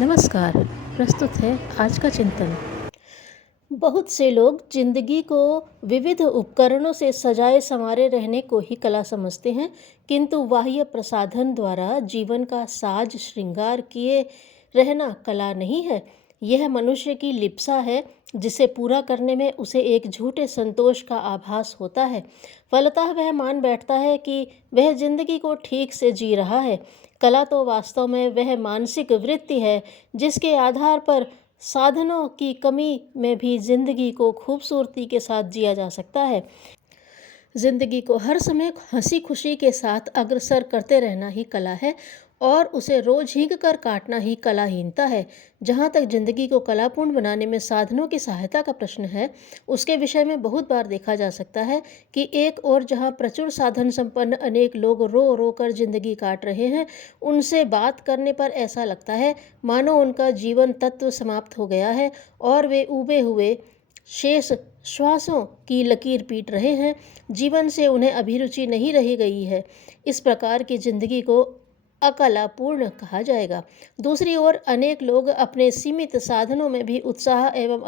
नमस्कार। प्रस्तुत है आज का चिंतन। बहुत से लोग जिंदगी को विविध उपकरणों से सजाए संवारे रहने को ही कला समझते हैं, किंतु बाह्य प्रसाधन द्वारा जीवन का साज श्रृंगार किए रहना कला नहीं है। यह मनुष्य की लिप्सा है, जिसे पूरा करने में उसे एक झूठे संतोष का आभास होता है। फलतः वह मान बैठता है कि वह जिंदगी को ठीक से जी रहा है। कला तो वास्तव में वह मानसिक वृत्ति है जिसके आधार पर साधनों की कमी में भी जिंदगी को खूबसूरती के साथ जिया जा सकता है। जिंदगी को हर समय हंसी खुशी के साथ अग्रसर करते रहना ही कला है, और उसे रोज हींग कर काटना ही कलाहीनता है। जहाँ तक जिंदगी को कलापूर्ण बनाने में साधनों की सहायता का प्रश्न है, उसके विषय में बहुत बार देखा जा सकता है कि एक और जहाँ प्रचुर साधन संपन्न अनेक लोग रो रो कर जिंदगी काट रहे हैं, उनसे बात करने पर ऐसा लगता है मानो उनका जीवन तत्व समाप्त हो गया है और वे उबे हुए शेष श्वासों की लकीर पीट रहे हैं। जीवन से उन्हें अभिरुचि नहीं रही गई है। इस प्रकार की जिंदगी को अकलापूर्ण कहा जाएगा। दूसरी ओर अनेक लोग अपने सीमित साधनों में भी उत्साह एवं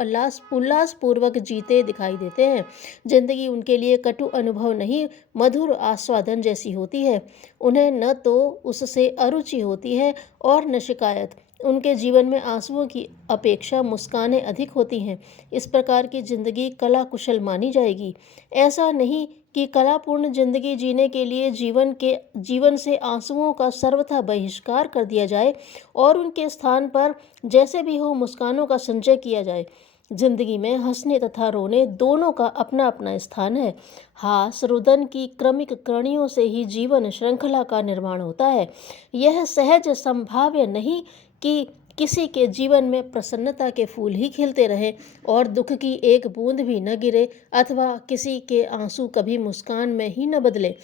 उल्लासपूर्वक जीते दिखाई देते हैं। जिंदगी उनके लिए कटु अनुभव नहीं, मधुर आस्वादन जैसी होती है। उन्हें न तो उससे अरुचि होती है और न शिकायत। उनके जीवन में आंसुओं की अपेक्षा मुस्कानें अधिक होती हैं। इस प्रकार की जिंदगी कला कुशल मानी जाएगी। ऐसा नहीं कि कलापूर्ण जिंदगी जीने के लिए जीवन से आंसुओं का सर्वथा बहिष्कार कर दिया जाए और उनके स्थान पर जैसे भी हो मुस्कानों का संचय किया जाए। जिंदगी में हंसने तथा रोने दोनों का अपना अपना स्थान है। हास रुदन की क्रमिक कणियों से ही जीवन श्रृंखला का निर्माण होता है। यह सहज संभाव्य नहीं कि किसी के जीवन में प्रसन्नता के फूल ही खिलते रहें और दुख की एक बूंद भी न गिरे, अथवा किसी के आंसू कभी मुस्कान में ही न बदले।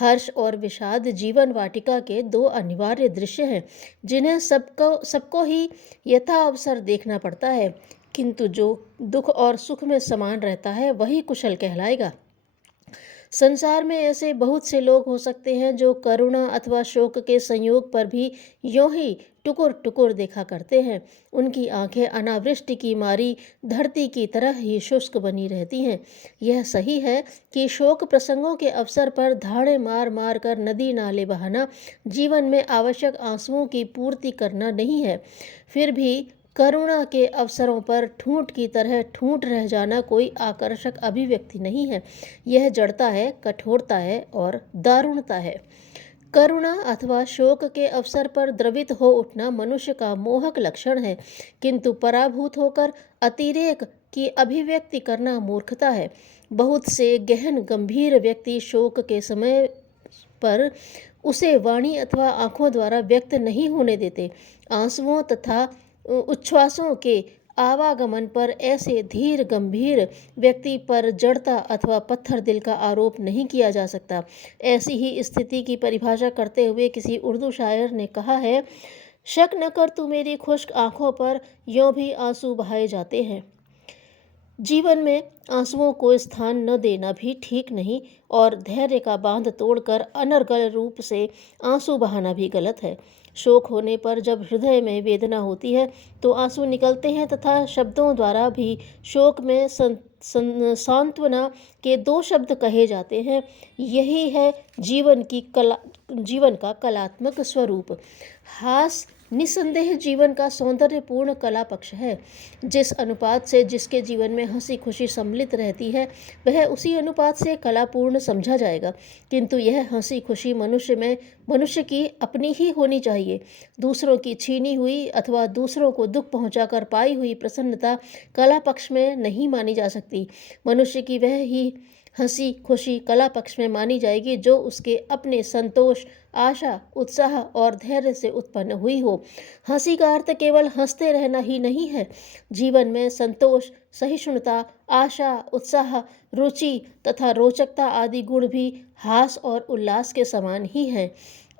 हर्ष और विषाद जीवन वाटिका के दो अनिवार्य दृश्य हैं, जिन्हें सबको ही यथाअवसर देखना पड़ता है, किंतु जो दुख और सुख में समान रहता है वही कुशल कहलाएगा। संसार में ऐसे बहुत से लोग हो सकते हैं जो करुणा अथवा शोक के संयोग पर भी यों ही टुकुर टुकुर देखा करते हैं। उनकी आंखें अनावृष्टि की मारी धरती की तरह ही शुष्क बनी रहती हैं। यह सही है कि शोक प्रसंगों के अवसर पर धाड़े मार मार कर नदी नाले बहाना जीवन में आवश्यक आंसुओं की पूर्ति करना नहीं है। फिर भी करुणा के अवसरों पर ठूंठ की तरह ठूंठ रह जाना कोई आकर्षक अभिव्यक्ति नहीं है। यह जड़ता है, कठोरता है और दारुणता है। करुणा अथवा शोक के अवसर पर द्रवित हो उठना मनुष्य का मोहक लक्षण है, किंतु पराभूत होकर अतिरेक की अभिव्यक्ति करना मूर्खता है। बहुत से गहन गंभीर व्यक्ति शोक के समय पर उसे वाणी अथवा आंखों द्वारा व्यक्त नहीं होने देते। आंसुओं तथा उच्छ्वासों के आवागमन पर ऐसे धीर गंभीर व्यक्ति पर जड़ता अथवा पत्थर दिल का आरोप नहीं किया जा सकता। ऐसी ही स्थिति की परिभाषा करते हुए किसी उर्दू शायर ने कहा है, शक न कर तू मेरी खुश्क आंखों पर, यों भी आंसू बहाए जाते हैं। जीवन में आंसुओं को स्थान न देना भी ठीक नहीं, और धैर्य का बांध तोड़कर अनर्गल रूप से आंसू बहाना भी गलत है। शोक होने पर जब हृदय में वेदना होती है तो आंसू निकलते हैं, तथा शब्दों द्वारा भी शोक में सांत्वना के दो शब्द कहे जाते हैं। यही है जीवन का कलात्मक स्वरूप। हास निसंदेह जीवन का सौंदर्यपूर्ण कला पक्ष है। जिस अनुपात से जिसके जीवन में हंसी खुशी सम्मिलित रहती है, वह उसी अनुपात से कलापूर्ण समझा जाएगा। किंतु यह हंसी खुशी मनुष्य की अपनी ही होनी चाहिए। दूसरों की छीनी हुई अथवा दूसरों को दुख पहुंचाकर पाई हुई प्रसन्नता कला पक्ष में नहीं मानी जा सकती। मनुष्य की वह ही हंसी खुशी कला पक्ष में मानी जाएगी जो उसके अपने संतोष, आशा, उत्साह और धैर्य से उत्पन्न हुई हो। हंसी का अर्थ केवल हंसते रहना ही नहीं है। जीवन में संतोष, सहिष्णुता, आशा, उत्साह, रुचि तथा रोचकता आदि गुण भी हास और उल्लास के समान ही हैं।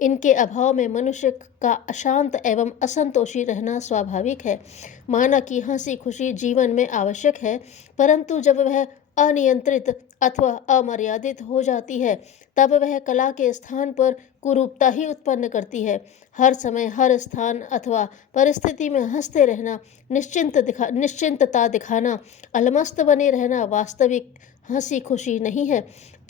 इनके अभाव में मनुष्य का अशांत एवं असंतोषी रहना स्वाभाविक है। माना कि हंसी खुशी जीवन में आवश्यक है, परंतु जब वह अनियंत्रित अथवा अमर्यादित हो जाती है, तब वह कला के स्थान पर कुरूपता ही उत्पन्न करती है। हर समय हर स्थान अथवा परिस्थिति में हंसते रहना, निश्चिंतता दिखाना, अलमस्त बने रहना वास्तविक हंसी खुशी नहीं है।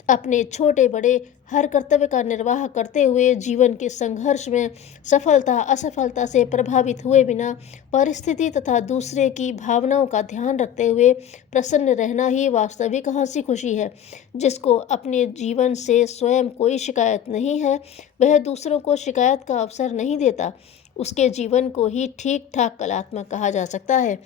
अपने छोटे बड़े हर कर्तव्य का निर्वाह करते हुए जीवन के संघर्ष में सफलता असफलता से प्रभावित हुए बिना परिस्थिति तथा दूसरे की भावनाओं का ध्यान रखते हुए प्रसन्न रहना ही वास्तविक हंसी खुशी है। जिसको अपने जीवन से स्वयं कोई शिकायत नहीं है, वह दूसरों को शिकायत का अवसर नहीं देता, उसके जीवन को ही ठीक ठाक कलात्मक कहा जा सकता है।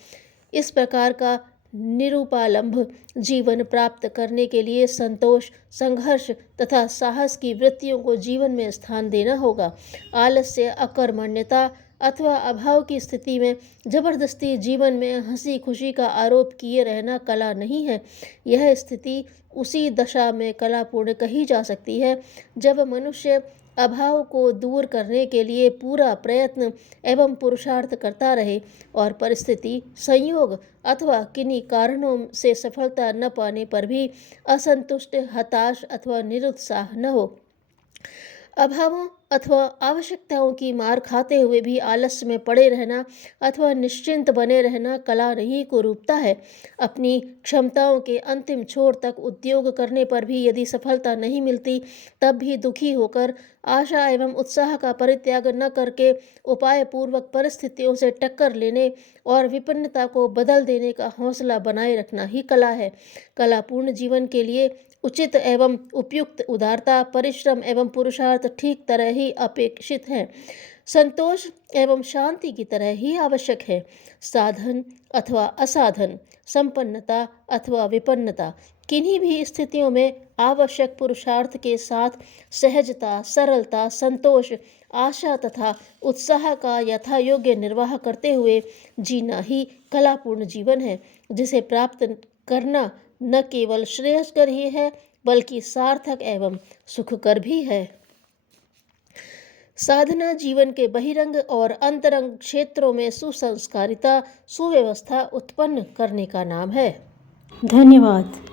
इस प्रकार का निरुपालंब जीवन प्राप्त करने के लिए संतोष, संघर्ष तथा साहस की वृत्तियों को जीवन में स्थान देना होगा। आलस्य, अकर्मण्यता अथवा अभाव की स्थिति में जबरदस्ती जीवन में हंसी खुशी का आरोप किए रहना कला नहीं है। यह स्थिति उसी दशा में कलापूर्ण कही जा सकती है जब मनुष्य अभाव को दूर करने के लिए पूरा प्रयत्न एवं पुरुषार्थ करता रहे और परिस्थिति, संयोग अथवा किन्हीं कारणों से सफलता न पाने पर भी असंतुष्ट, हताश अथवा निरुत्साह न हो। अभावों अथवा आवश्यकताओं की मार खाते हुए भी आलस्य में पड़े रहना अथवा निश्चिंत बने रहना कला नहीं, कुरूपता है। अपनी क्षमताओं के अंतिम छोर तक उद्योग करने पर भी यदि सफलता नहीं मिलती, तब भी दुखी होकर आशा एवं उत्साह का परित्याग न करके उपाय पूर्वक परिस्थितियों से टक्कर लेने और विपन्नता को बदल देने का हौसला बनाए रखना ही कला है। कलापूर्ण जीवन के लिए उचित एवं उपयुक्त उदारता, परिश्रम एवं पुरुषार्थ ठीक तरह ही अपेक्षित हैं। संतोष एवं शांति की तरह ही आवश्यक है। साधन अथवा असाधन, संपन्नता अथवा विपन्नता, किन्हीं भी स्थितियों में आवश्यक पुरुषार्थ के साथ सहजता, सरलता, संतोष, आशा तथा उत्साह का यथा योग्य निर्वाह करते हुए जीना ही कलापूर्ण जीवन है, जिसे प्राप्त करना न केवल श्रेयस्कर ही है बल्कि सार्थक एवं सुखकर भी है। साधना जीवन के बहिरंग और अंतरंग क्षेत्रों में सुसंस्कारिता, सुव्यवस्था उत्पन्न करने का नाम है। धन्यवाद।